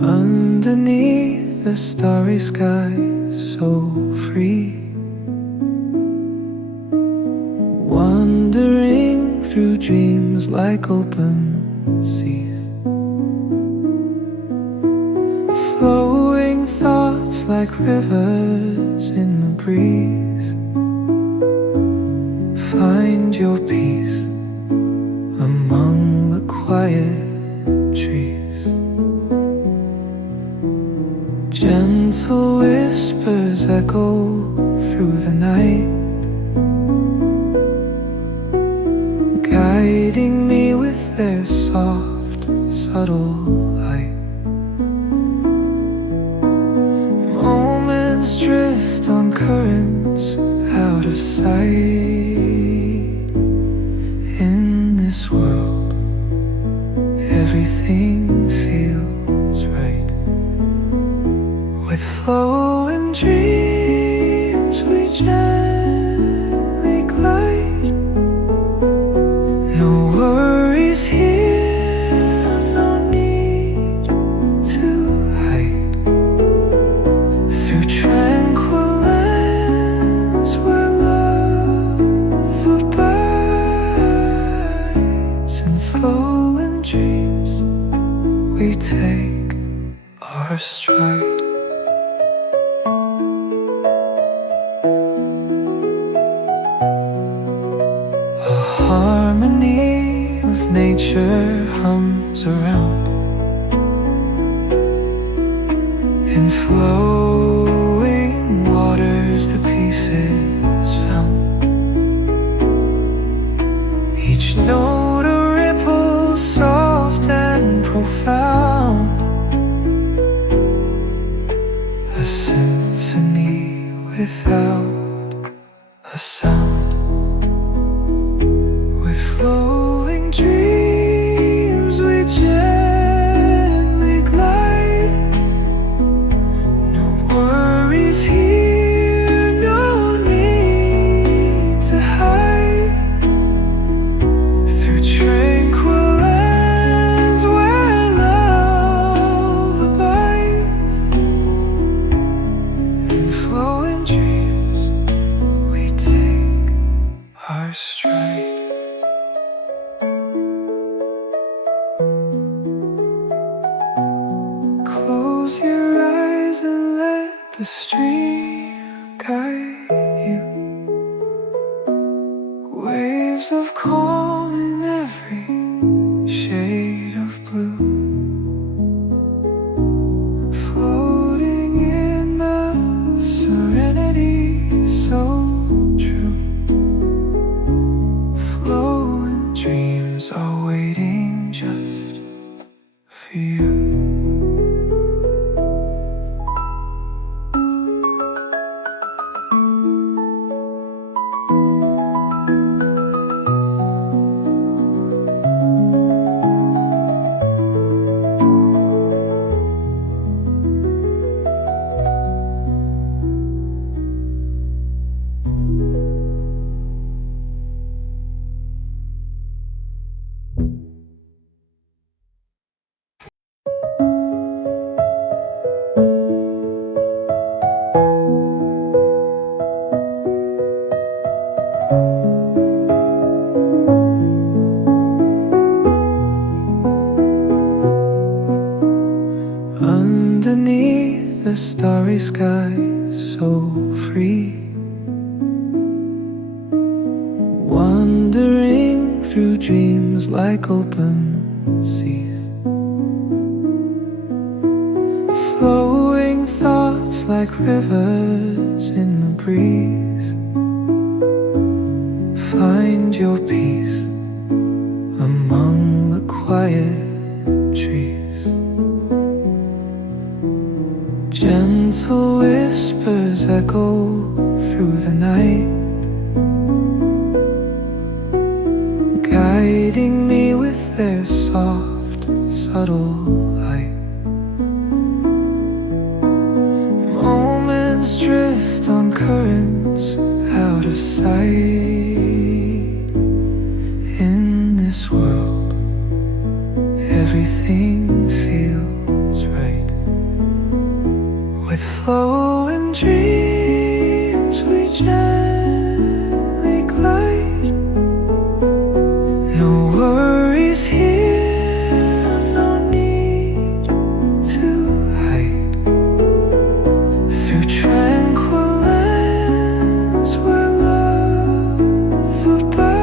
Underneath the starry sky, so free, wandering through dreams like open seas, flowing thoughts like rivers in the breeze. Find your peace among the quiet trees. Gentle whispers echo through the night, guiding me with their soft, subtle light. Moments drift on currents out of sight. In this world, everything feels right. With flowing dreams we gently glide. No worries here, no need to hide. Through tranquil lands where love abides. In flowing dreams we take our stride. Harmony of nature hums around. In flowing waters the peace is found. Each note a ripple soft and profound, a symphony without a sound. With flowing dreams we gently glide. No worries here, no need to hide. Through tranquil lands where love abides. In flowing dreams we take our stride. Close your eyes and let the stream guide you. Waves of calm in every shade of blue, floating in the serenity so true. Flowing dreams are waiting just for you. Underneath the starry sky, so free, wandering through dreams like open seas, flowing thoughts like rivers in the breeze. Find your peace among the quiet trees. Gentle whispers echo through the night, guiding me with their soft, subtle light. Moments drift on currents out of sight. In this world, everything feels right. flow in dreams we gently glide. No worries here, no need to hide. Through tranquil lands where love abides.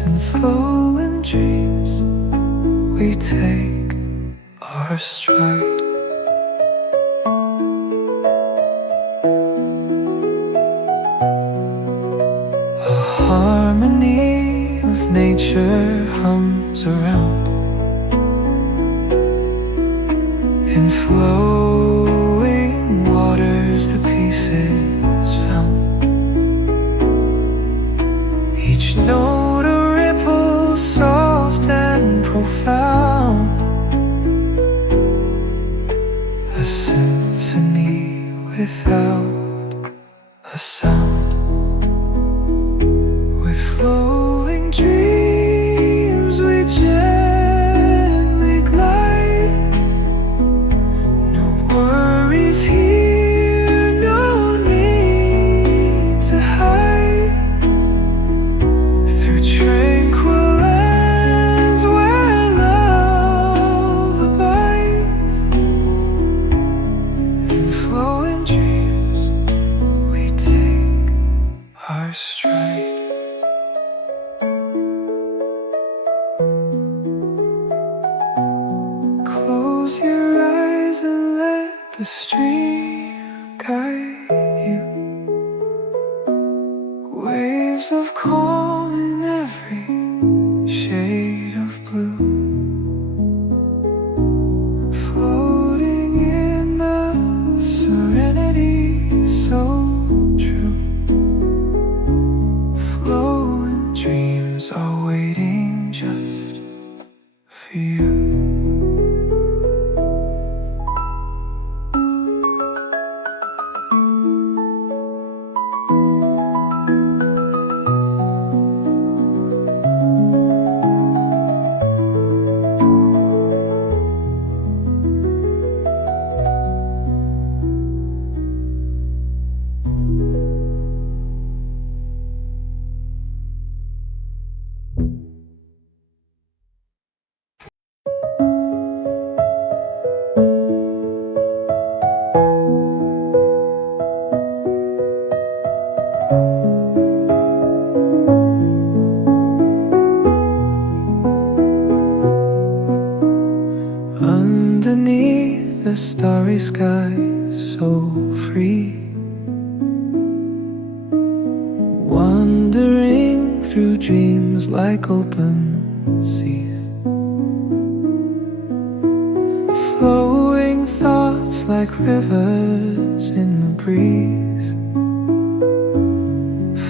In flowing dreams we take our stride. A harmony of nature hums around. In flowing waters the peace is found. Each note a ripple soft and profound. A symphony without a sound. With flowing dreams we gently glide. No worries here, no need to hide. Through tranquil lands where love abides. In flowing dreams we take our stride. Close your eyes and let the stream guide you. Waves of calm in every shade of blue, floating in the serenity so true. Flowing dreams are waiting just for you. Underneath the starry sky, so free, wandering through dreams like open seas. Flowing thoughts like rivers in the breeze.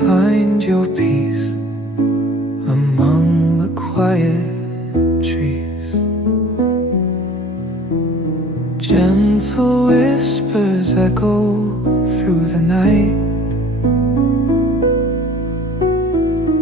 Find your peace among the quiet trees. Gentle whispers echo through the night,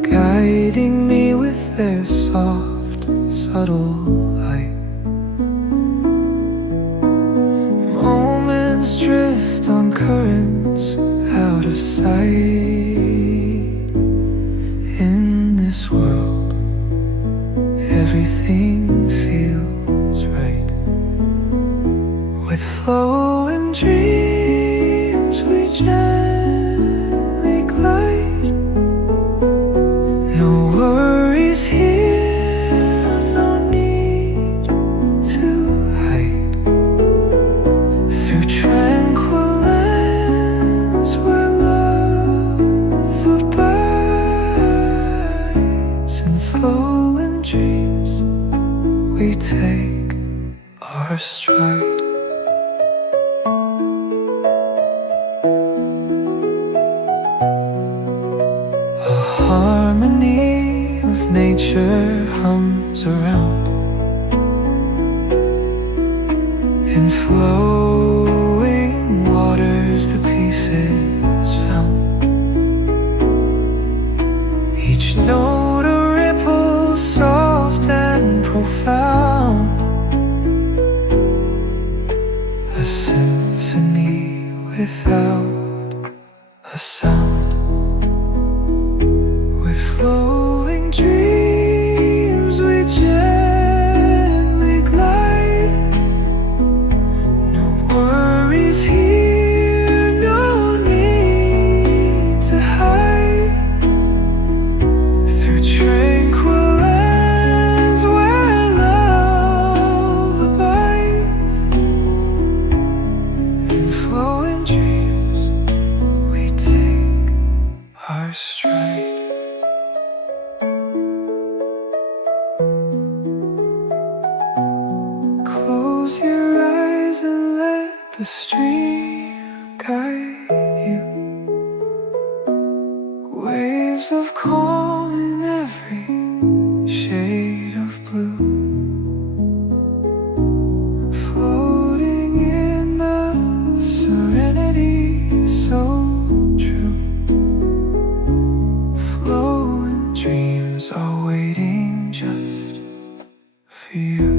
guiding me with their soft, subtle light. Moments drift on currents out of sight. In this world, everything feels right. With flowing dreams we gently glide. No worries here, no need to hide. Through tranquil lands where love abides. In flowing dreams we take our stride. Harmony of nature hums around. In flowing waters the peace is found. Each note a ripple soft and profound. A without a sound. With flowing dreams we gently glide. No worries here, no need to hide. Through tranquil lands where love abides. In flowing dreams we take our stride. Close your eyes and let the stream guide you. Waves of calm in every shade of blue, floating in the serenity so true. Flowing dreams are waiting just for you.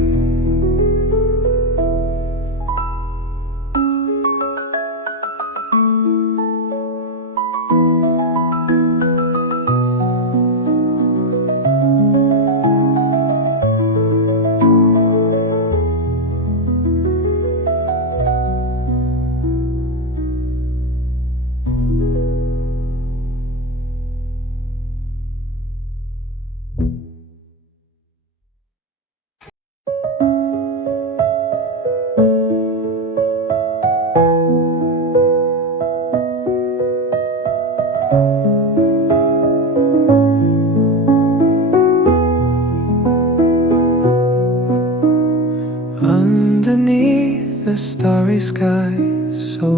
Underneath the starry sky, so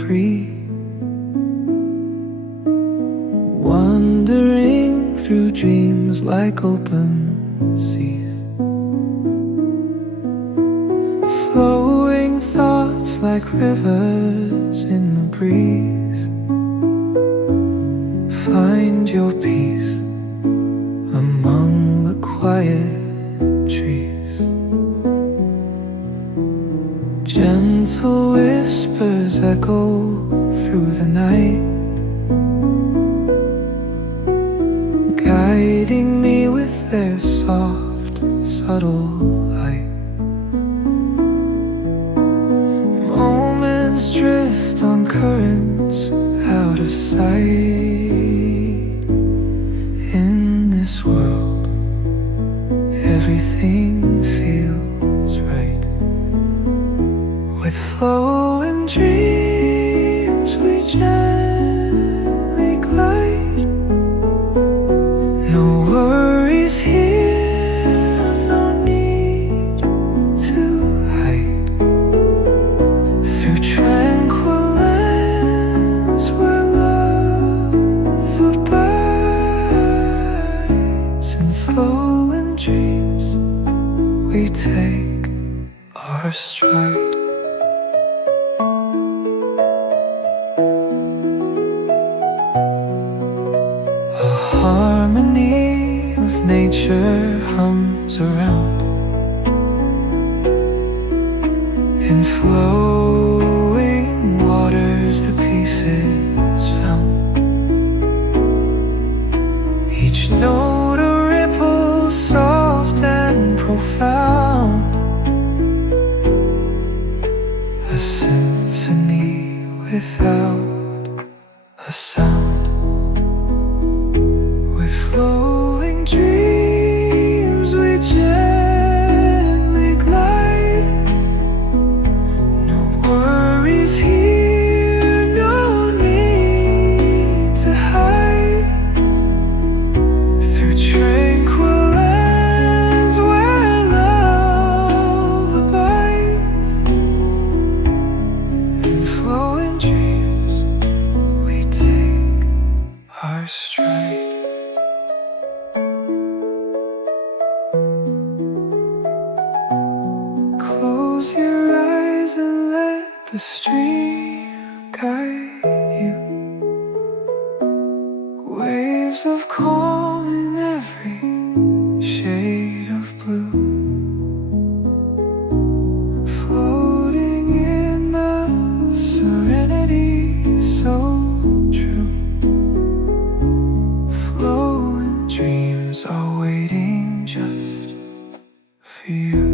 free, wandering through dreams like open seas. Flowing thoughts like rivers in the breeze. Find your peace among the quiet trees. Gentle whispers echo through the night, guiding me with their soft, subtle light. Moments drift on currents out of sight. In this world, everything feels right. With flowing dreams we gently glide. No worries here, no need to hide. Through tranquil lands where love abides. In flowing dreams we take our stride. Harmony of nature hums around. In flowing waters the peace is found. Each note a ripple soft and profound. A symphony without a sound. With flowing dreams we gently glide. No worries here, no need to hide. Through tranquil lands where love abides. In flowing dreams we take our stride. Close your eyes and let the stream guide you. Waves of calm in every shade of blue, floating in the serenity for you.